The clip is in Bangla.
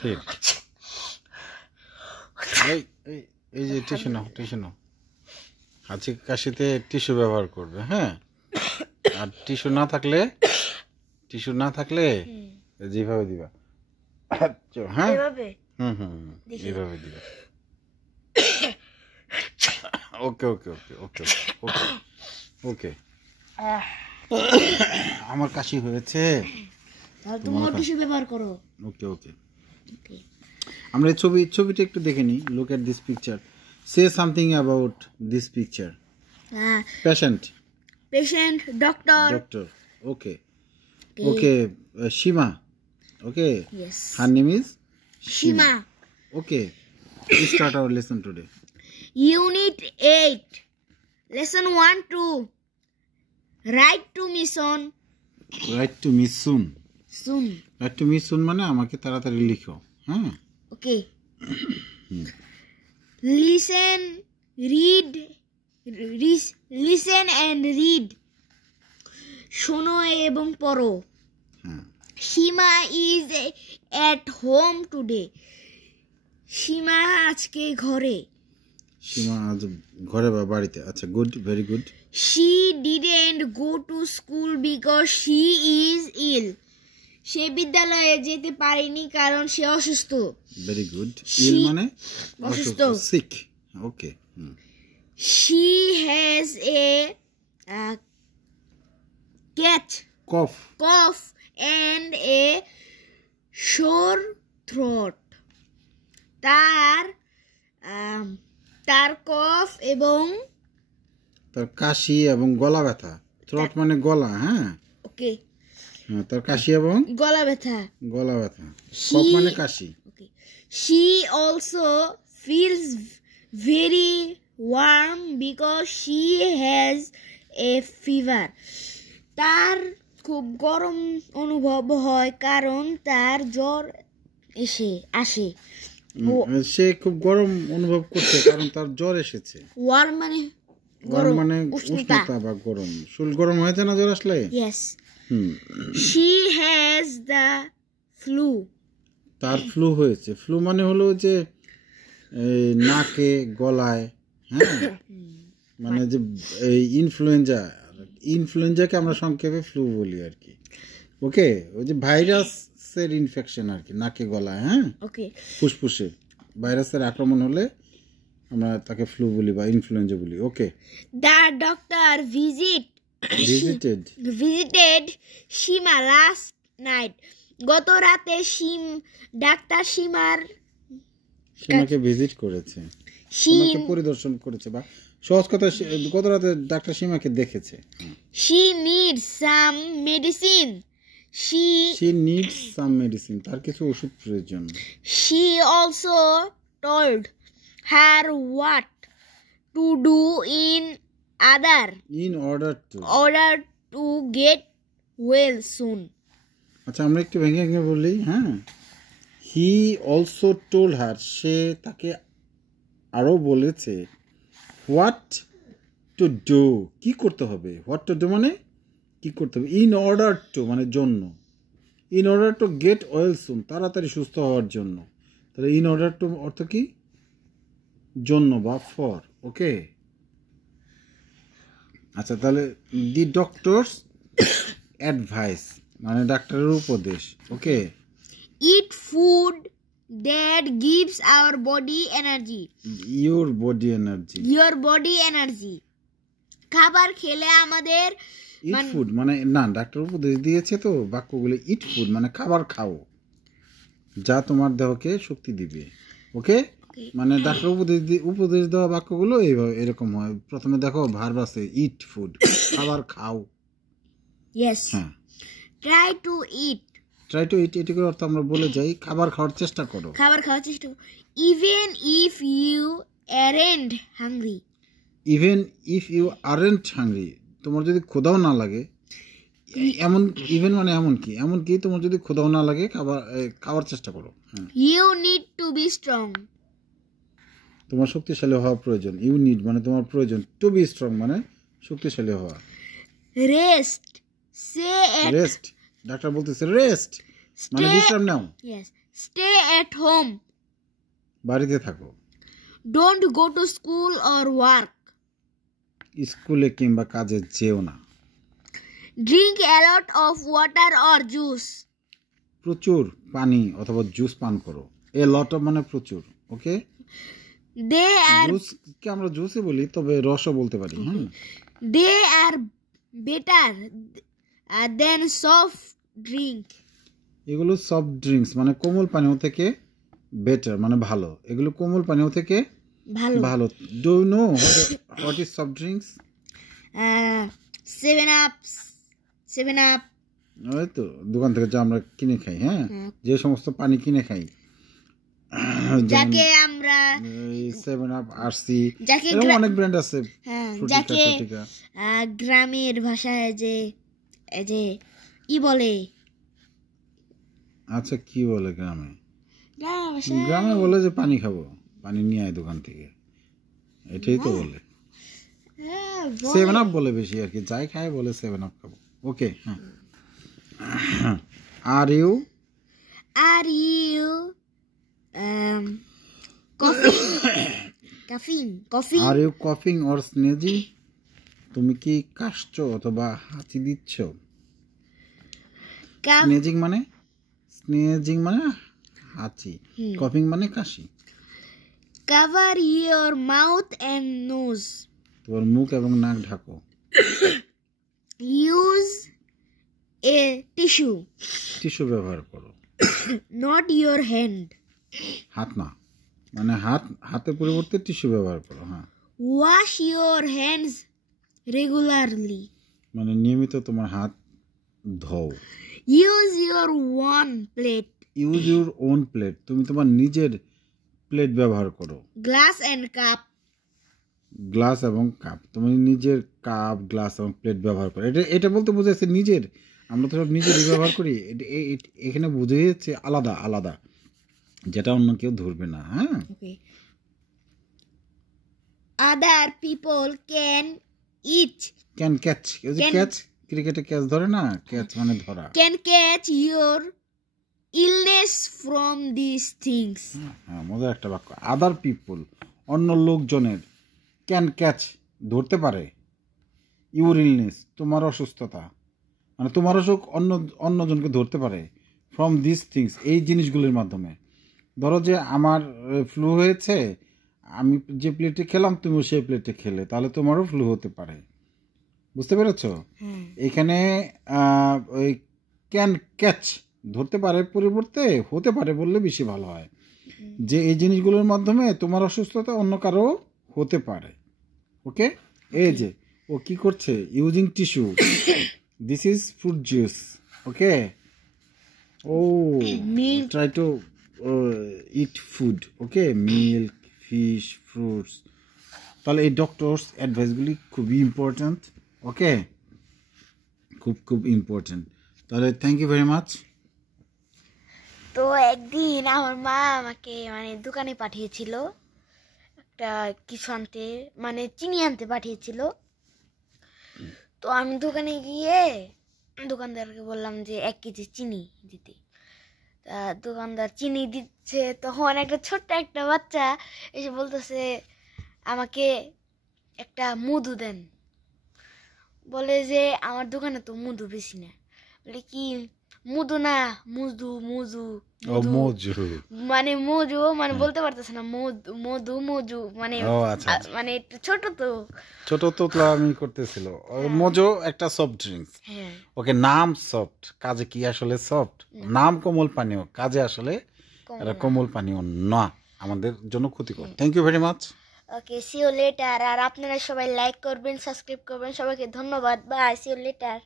ঠিক এই যে টিস্যু নাও হাঁচি কাশিতে টিস্যু ব্যবহার করবে, হ্যাঁ। আর টিস্যু না থাকলে যেভাবে দিবা, হ্যাঁ, এইভাবে দিবা। ওকে ওকে ওকে ওকে ওকে ওকে আমার কাশি হয়েছে, তোমার টিস্যু ব্যবহার করো। ওকে ওকে আমরা ছবিটা একটু দেখে নিই। Look at this picture, say something about this picture. Patient, doctor, okay, Shima, okay, yes, her name is Shima. Okay, we start our lesson today. Unit 8, lesson 1-2, write to me soon. Write to me soon মানে আমাকে তাড়াতাড়ি লিখো, হ্যাঁ। Okay. Listen and read. শোনো এবং পড়ো। Shima is at home today. Shima আজকে ঘরে। Shima আজ ঘরে বা বাড়িতে? আচ্ছা, good, very good. She didn't go to school because she is ill. সে বিদ্যালয়ে যেতে পারেনি কারণ সে অসুস্থ। Very good. ইল মানে অসুস্থ, sick. Okay. She has a cough and a sore throat. তার কফ এবং তার কাশি এবং গলা ব্যথা। থ্রোট মানে গলা, হ্যাঁ। ওকে। হ্যাঁ, তার কাশি এবং গলা ব্যথা। কফ মানে কাশি। ওকে। She also feels very warm because she has a fever. তার খুব গরম অনুভব হয় কারণ তার জ্বর আসে। সে খুব গরম অনুভব করছে কারণ তার জ্বর এসেছে। ওয়ার্ম মানে উষ্ণতা বা গরম। শরীর গরম হয়েছে না জ্বর আসলে? Yes. She has the flu. তার ফ্লু হয়েছে। ফ্লু মানে হলো যে নাকে, গলায়, হ্যাঁ, মানে যে এই ইনফ্লুয়েঞ্জাকে আমরা সংক্ষেপে ফ্লু বলি আর কি। ওকে, ওই যে ভাইরাসের ইনফেকশন আর কি, নাকে, গলায়, হ্যাঁ, ওকে, ফুসফুসে ভাইরাসের আক্রমণ হলে আমরা তাকে ফ্লু বলি বা ইনফ্লুয়েঞ্জা বলি। ওকে। The doctor visited Shima last night. গত রাতে ডাক্তার সীমাকে ভিজিট করেছে, সীমাকে পরিদর্শন করেছে, বা সহজ কথা গত রাতে ডাক্তার সীমাকে দেখেছে। She needs some medicine. তার কিছু ওষুধ প্রয়োজন। She also told her what to do in order to get well soon. আচ্ছা, আমরা একটু ভেঙে বলি, হ্যাঁ। হি অলসো টোল্ড হার, সে তাকে আরো বলেছে, হোয়াট টু ডু, কি করতে হবে। হোয়াট টু ডু মানে কি করতে হবে। ইন অর্ডার টু মানে জন্য। In order to get well soon, তাড়াতাড়ি সুস্থ হওয়ার জন্য। তাহলে ইন অর্ডার টু অর্থ কি? জন্য বা ফর। ওকে। আচ্ছা, তাহলে দি ডক্টরস অ্যাডভাইস মানে ডাক্তারের উপদেশ। ওকে। Eat food that gives our body energy. Your body energy. খাবার খেলে আমাদের ইট ফুড মানে না, ডাক্তার উপদেশ দিয়েছে তো বাক্যগুলো। ইট ফুড মানে খাবার খাও যা তোমার দেহকে শক্তি দিবে। ওকে, মানে ডাক্তার উপদেশ দেওয়া বাক্যগুলো এইভাবে এরকম হয়। প্রথমে দেখো ভার্ব আছে ইট ফুড, খাবার খাও। Yes. হ্যাঁ। Try to eat এটির অর্থ আমরা বলে যাই খাবার খাওয়ার চেষ্টা করো। Even if you aren't hungry. তোমার যদি ক্ষুধাও না লাগে, এমনকি তোমার যদি ক্ষুধাও না লাগে, খাওয়ার চেষ্টা করো। You need to be strong. তোমার শক্তিশালী হওয়া প্রয়োজন। ইউ নিড মানে তোমার প্রয়োজন। টু বি স্ট্রং মানে শক্তিশালী হওয়া। Rest. ডাক্তার বলতেছে রেস্ট মানে বিশ্রাম নাও। Yes. stay at home. বাড়িতে থাকো। Don't go to school or work. স্কুলে কিংবা কাজে যেও না। Drink a lot of water or juice. প্রচুর পানি অথবা জুস পান করো। এ লট মানে প্রচুর, ওকে? They are জুসকে আমরা জুসই বলি, তবে রসও বলতে পারি। হ্যাঁ, they are better than soft drink. এগুলো সফট ড্রিঙ্কস মানে কোমল পানীয় থেকে বেটার মানে ভালো। এগুলো কোমল পানীয় থেকে ভালো। Do you know what is soft drinks? 7 Up. ওই তো দোকান থেকে যা আমরা কিনে খাই। হ্যাঁ, যে সমস্ত পানি কিনে খাই, যাকে আমরা 7 আপ, আরসি, যাকে এরকম অনেক ব্র্যান্ড আছে। যাকে গ্রামের ভাষায় যে বলে, আচ্ছা কি বলে গ্রামে? গ্রামে বলে যে পানি খাবো, পানি নিয়ে আয় দোকান থেকে, এটাই তো বলে। 7 আপ বলে বেশি আর কি, যাই খায় বলে 7 আপ খাবো। ওকে, হ্যাঁ। আর ইউ আর ইউ কফিং অর স্নেজিং? তুমি কি কাশছো অথবা হাঁচি দিচ্ছ? স্নেজিং মানে হাঁচি, কফিং মানে কাশি। Cover your mouth and nose. তোমার মুখ এবং নাক ঢাকো। Use a tissue. টিস্যু ব্যবহার করো। Not your hand. হাত না, মানে হাতের পরিবর্তে টিস্যু ব্যবহার করো। হ্যাঁ। Wash your hands regularly. মানে নিয়মিত তোমার হাত ধোও। Use your own plate. Use your own plate, তুমি তোমার নিজের প্লেট ব্যবহার করো। Glass and cup. গ্লাস এবং কাপ, তুমি নিজের কাপ, গ্লাস এবং প্লেট ব্যবহার করো। এটা বলতে বোঝাচ্ছে নিজের, আমরা তো সব নিজেরই ব্যবহার করি। এখানে বুঝে যাচ্ছে আলাদা আলাদা, যেটা অন্য কেউ ধরবে না। হ্যাঁ, Other people can eat. Can catch, catch ক্রিকেটে ক্যাচ ধরে না, ক্যাচ মানে ধরা। Can catch your illness from these things. হ্যাঁ, মজার একটা বাক্য। আদার পিপল, অন্য লোকজনের, ক্যান ক্যাচ ধরতে পারে, ইউর ইলনেস তোমার অসুস্থতা, মানে তোমার অসুখ অন্যজনকে ধরতে পারে, ফ্রম দিস থিংস এই জিনিসগুলির মাধ্যমে। ধরো যে আমার ফ্লু হয়েছে, আমি যে প্লেটে খেলাম তুমিও সেই প্লেটে খেলে, তাহলে তোমারও ফ্লু হতে পারে। বুঝতে পেরেছ? এখানে ওই ক্যান ক্যাচ ধরতে পারে পরিবর্তে হতে পারে বললে বেশি ভালো হয়, যে এই জিনিসগুলোর মাধ্যমে তোমার অসুস্থতা অন্য কারো হতে পারে। ওকে, এই যে ও কি করছে, using tissue, this is fruit juice. Okay, ও try to eat food. Okay, milk, fish, fruits. তাহলে এই ডক্টরস অ্যাডভাইসগুলি খুবই ইম্পর্ট্যান্ট। ওকে, খুব ইম্পর্ট্যান্ট। তাহলে থ্যাংক ইউ ভেরি মাচ। তো একদিন আমার মা আমাকে দোকানে পাঠিয়েছিল একটা কিছু আনতে, চিনি আনতে পাঠিয়েছিল। তো আমি দোকানে গিয়ে দোকানদারকে বললাম যে 1 কেজি চিনি দিতে। তা দোকানদার চিনি দিচ্ছে, তখন একটা ছোট্ট একটা বাচ্চা এসে বলতেছে আমাকে একটা মধু দেন। বলে যে আমার দোকানে তো মধু বেশি না। বলে কি মধু না, মধু মধু মধু বলতে পারতেছে না, মধু একটু ছোট তো আমি করতেছিল। মজো একটা সফট ড্রিঙ্কস। ওকে, নাম সফট, কাজে কি আসলে সফট? নাম কোমল পানীয়, কাজে আসলে এটা কোমল পানীয় না, আমাদের জন্য ক্ষতিকর। Thank you very much. Okay, see you later. আর আপনারা সবাই লাইক করবেন, সাবস্ক্রাইব করবেন। সবাইকে ধন্যবাদ। Bye, see you letter.